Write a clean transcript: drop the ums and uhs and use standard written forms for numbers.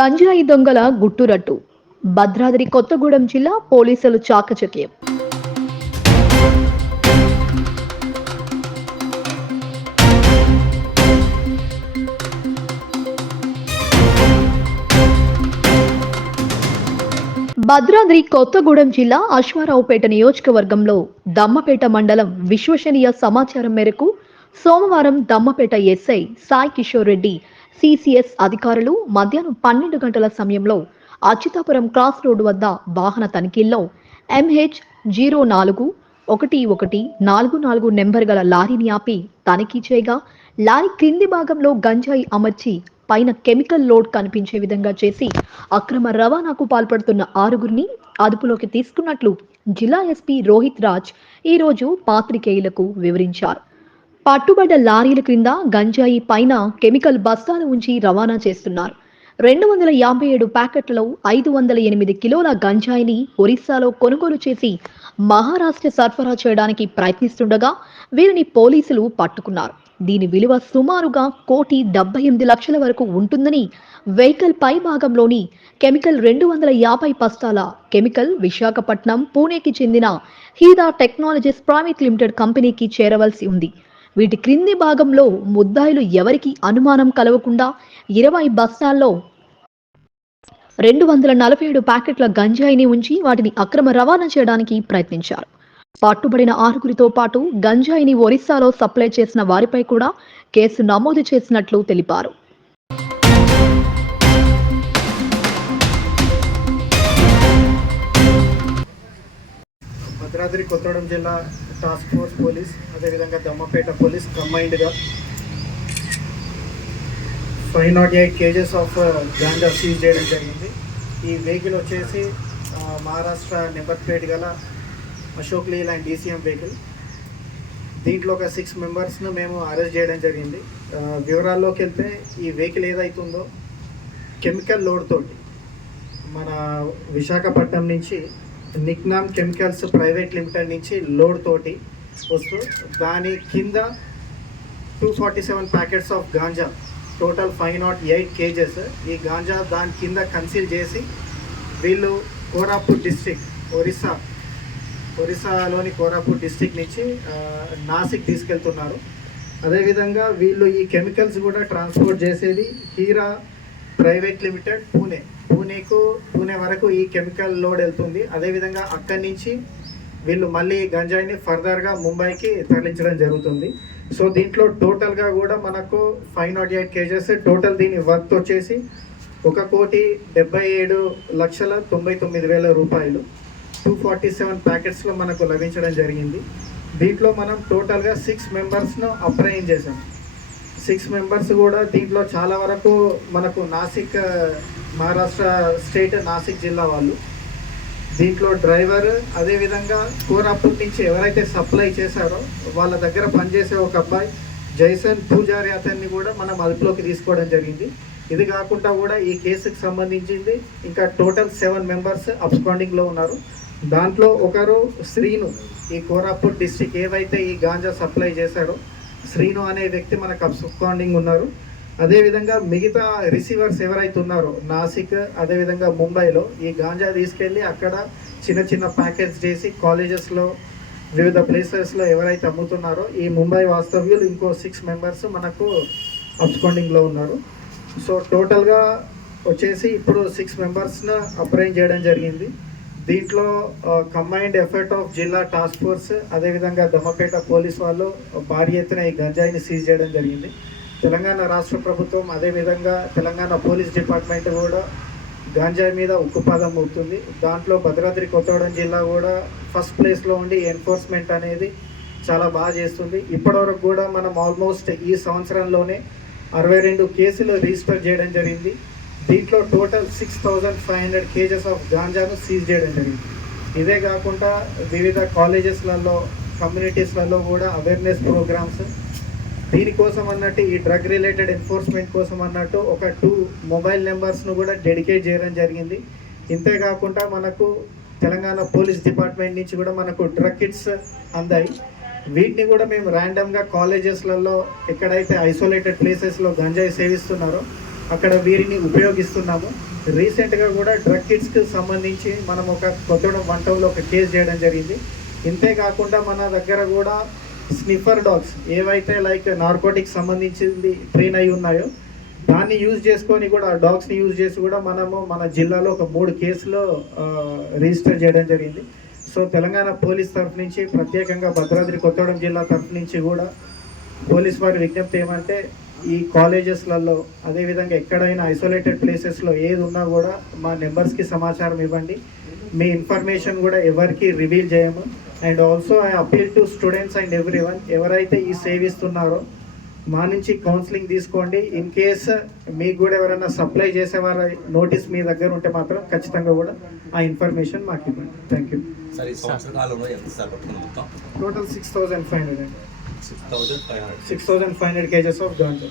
గంజాయి దొంగల గుట్టురట్టు. భద్రాద్రి కొత్తగూడెం జిల్లా పోలీసులు చాకచక్యం. భద్రాద్రి కొత్తగూడెం జిల్లా అశ్వారావుపేట నియోజకవర్గంలో దమ్మపేట మండలం విశ్వసనీయ సమాచారం మేరకు సోమవారం దమ్మపేట ఎస్ఐ సాయి కిషోర్ రెడ్డి సిసిఎస్ అధికారులు మధ్యాహ్నం 12 గంటల సమయంలో అచ్యుతాపురం క్రాస్ రోడ్డు వద్ద వాహన తనిఖీల్లో MH041144 నెంబర్ గల లారీని ఆపి తనిఖీ చేయగా లారీ క్రింది భాగంలో గంజాయి అమర్చి పైన కెమికల్ లోడ్ కనిపించే విధంగా చేసి అక్రమ రవాణాకు పాల్పడుతున్న 6గురిని అదుపులోకి తీసుకున్నట్లు జిల్లా ఎస్పీ రోహిత్ రాజ్ ఈరోజు పాత్రికేయులకు వివరించారు. పట్టుబడ్డ లారీల క్రింద గంజాయి పైన కెమికల్ బస్తాలు ఉంచి రవాణా చేస్తున్నారు. 257 ప్యాకెట్లలో 508 కిలోల గంజాయిని ఒరిస్సాలో కొనుగోలు చేసి మహారాష్ట్ర సరఫరా చేయడానికి ప్రయత్నిస్తుండగా వీరిని పోలీసులు పట్టుకున్నారు. దీని విలువ సుమారుగా 1,78,00,000 వరకు ఉంటుందని, వెహికల్ పై భాగంలోని కెమికల్ 250 బస్తాల కెమికల్ విశాఖపట్నం, పూణేకి చెందిన హీరా టెక్నాలజీస్ ప్రైవేట్ లిమిటెడ్ కంపెనీకి చేరవలసి ఉంది. వీటి క్రింది భాగంలో ముద్దాయిలు ఎవరికి అనుమానం కలవకుండా 20 బస్తాల్లో 247 ప్యాకెట్ల గంజాయిని ఉంచి వాటిని అక్రమ రవాణా చేయడానికి ప్రయత్నించారు. పట్టుబడిన 6గురితో పాటు గంజాయిని ఒరిస్సాలో సప్లై చేసిన వారిపై కూడా కేసు నమోదు చేసినట్లు తెలిపారు. భద్రాద్రి కొత్తగూడెం జిల్లా టాస్క్ ఫోర్స్ పోలీస్, అదేవిధంగా దమ్మపేట పోలీస్ కంబైన్డ్గా 508 కేజెస్ ఆఫ్ గాంజా సీజ్ చేయడం జరిగింది. ఈ వెహికల్ వచ్చేసి మహారాష్ట్ర నెంబర్ ప్లేట్ గల అశోక్ లీలాండ్ DCM వెహికల్. దీంట్లో ఒక 6 మెంబర్స్ను మేము అరెస్ట్ చేయడం జరిగింది. వివరాల్లోకి వెళ్తే ఈ వెహికల్ ఏదైతుందో కెమికల్ లోడ్ తోటి మన విశాఖపట్నం నుంచి నిక్నామ్ కెమికల్స్ ప్రైవేట్ లిమిటెడ్ నుంచి లోడ్ తోటి వస్తూ దాని కింద 247 packets of ganja, total 508 kgs ఈ గాంజా దాని కింద కన్సీల్ చేసి వీళ్ళు కోరాపుట్ డిస్ట్రిక్ట్ ఒరిస్సాలోని కోరాపుట్ డిస్ట్రిక్ట్ నుంచి నాసిక్ తీసుకెళ్తున్నారు. అదేవిధంగా వీళ్ళు ఈ కెమికల్స్ కూడా ట్రాన్స్పోర్ట్ చేసేది హీరా ప్రైవేట్ లిమిటెడ్ పూణే వరకు ఈ కెమికల్ లోడ్ వెళ్తుంది. అదేవిధంగా అక్కడి నుంచి వీళ్ళు మళ్ళీ గంజాయిని ఫర్దర్గా ముంబైకి తరలించడం జరుగుతుంది. సో దీంట్లో టోటల్గా కూడా మనకు 508 కేజెస్, టోటల్ దీని వర్త్ వచ్చేసి 1,77,99,000 రూపాయలు 247 ప్యాకెట్స్లో మనకు లభించడం జరిగింది. దీంట్లో మనం టోటల్గా 6 మెంబర్స్ను అప్రహెండ్ చేసాం. 6 మెంబర్స్ కూడా దీంట్లో చాలా వరకు మనకు నాసిక్, మహారాష్ట్ర స్టేట్ నాసిక్ జిల్లా వాళ్ళు. దీంట్లో డ్రైవర్, అదేవిధంగా కోరాపుట్ నుంచి ఎవరైతే సప్లై చేశారో వాళ్ళ దగ్గర పనిచేసే ఒక అబ్బాయి జైసన్ పూజారి, అతన్ని కూడా మనం అదుపులోకి తీసుకోవడం జరిగింది. ఇది కాకుండా కూడా ఈ కేసుకు సంబంధించింది ఇంకా టోటల్ 7 మెంబర్స్ అబ్స్కాండింగ్లో ఉన్నారు. దాంట్లో ఒకరు శ్రీను, ఈ కోరాపుట్ డిస్ట్రిక్ట్ ఏవైతే ఈ గాంజా సప్లై చేశారో శ్రీను అనే వ్యక్తి మనకు అబ్స్కాండింగ్ ఉన్నారు. అదేవిధంగా మిగతా రిసీవర్స్ ఎవరైతే ఉన్నారో నాసిక్, అదేవిధంగా ముంబైలో ఈ గాంజా తీసుకెళ్ళి అక్కడ చిన్న చిన్న ప్యాకెట్స్ చేసి కాలేజెస్లో, వివిధ ప్లేసెస్లో ఎవరైతే అమ్ముతున్నారో ఈ ముంబై వాస్తవ్యులు ఇంకో 6 మెంబర్స్ మనకు అబ్స్కాండింగ్లో ఉన్నారు. సో టోటల్గా వచ్చేసి ఇప్పుడు 6 మెంబర్స్ను అప్రహెండ్ చేయడం జరిగింది. దీంట్లో కంబైన్డ్ ఎఫర్ట్ ఆఫ్ జిల్లా టాస్క్ ఫోర్స్, అదేవిధంగా దమ్మపేట పోలీస్ వాళ్ళు భారీ ఎత్తున ఈ గంజాయిని సీజ్ చేయడం జరిగింది. తెలంగాణ రాష్ట్ర ప్రభుత్వం, అదేవిధంగా తెలంగాణ పోలీస్ డిపార్ట్మెంట్ కూడా గాంజాయి మీద ఉక్కుపాదం అవుతుంది. దాంట్లో భద్రాద్రి కొత్తగూడెం జిల్లా కూడా ఫస్ట్ ప్లేస్లో ఉండి ఎన్ఫోర్స్మెంట్ అనేది చాలా బాగా చేస్తుంది. ఇప్పటివరకు కూడా మనం ఆల్మోస్ట్ ఈ సంవత్సరంలోనే 62 కేసులు రిజిస్టర్ చేయడం జరిగింది. దీంట్లో టోటల్ 6,500 కేజెస్ ఆఫ్ గాంజాను సీజ్ చేయడం జరిగింది. ఇదే కాకుండా వివిధ కాలేజెస్లలో, కమ్యూనిటీస్లలో కూడా అవేర్నెస్ ప్రోగ్రామ్స్, దీనికోసం అన్నట్టు ఈ డ్రగ్ రిలేటెడ్ ఎన్ఫోర్స్మెంట్ కోసం అన్నట్టు ఒక 2 మొబైల్ నెంబర్స్ను కూడా డెడికేట్ చేయడం జరిగింది. ఇంతేకాకుండా మనకు తెలంగాణ పోలీస్ డిపార్ట్మెంట్ నుంచి కూడా మనకు డ్రగ్ కిట్స్ అందాయి. వీటిని కూడా మేము ర్యాండమ్గా కాలేజెస్లలో ఎక్కడైతే ఐసోలేటెడ్ ప్లేసెస్లో గంజాయి సేవిస్తున్నారో అక్కడ వీరిని ఉపయోగిస్తున్నాము. రీసెంట్గా కూడా డ్రగ్ కిట్స్కి సంబంధించి మనం ఒక కొత్తగూడెం 1 టౌన్లో ఒక కేసు చేయడం జరిగింది. ఇంతే కాకుండా మన దగ్గర కూడా స్నిఫర్ డాగ్స్ ఏవైతే లైక్ నార్కోటిక్స్ సంబంధించింది ట్రైన్ అయి ఉన్నాయో దాన్ని యూజ్ చేసుకొని కూడా ఆ డాగ్స్ని యూజ్ చేసి కూడా మనము మన జిల్లాలో ఒక 3 కేసులు రిజిస్టర్ చేయడం జరిగింది. సో తెలంగాణ పోలీస్ తరఫు నుంచి ప్రత్యేకంగా భద్రాద్రి కొత్తగూడెం జిల్లా తరఫు నుంచి కూడా పోలీస్ వారి విజ్ఞప్తి ఏమంటే ఈ కాలేజెస్లలో అదేవిధంగా ఎక్కడైనా ఐసోలేటెడ్ ప్లేసెస్లో ఏది ఉన్నా కూడా మా నెంబర్స్కి సమాచారం ఇవ్వండి. మీ ఇన్ఫర్మేషన్ కూడా ఎవరికి రివీల్ చేయము. And also I appeal to students and everyone, ఎవరైతే ఈ సేవిస్తున్నారో మా నుంచి కౌన్సిలింగ్ తీసుకోండి. ఇన్ కేస్ మీకు కూడా ఎవరైనా సప్లై చేసేవారు నోటీస్ మీ దగ్గర ఉంటే మాత్రం ఖచ్చితంగా కూడా ఆ ఇన్ఫర్మేషన్ మాకు ఇవ్వండి. Thank you. సరే, ఈ సంవత్సర కాలంలో ఎంత సార్ పట్టుకున్నాం మొత్తం? టోటల్ 6,500 అండి. 6,500 6,500 కేజెస్ ఆఫ్ గాంజా.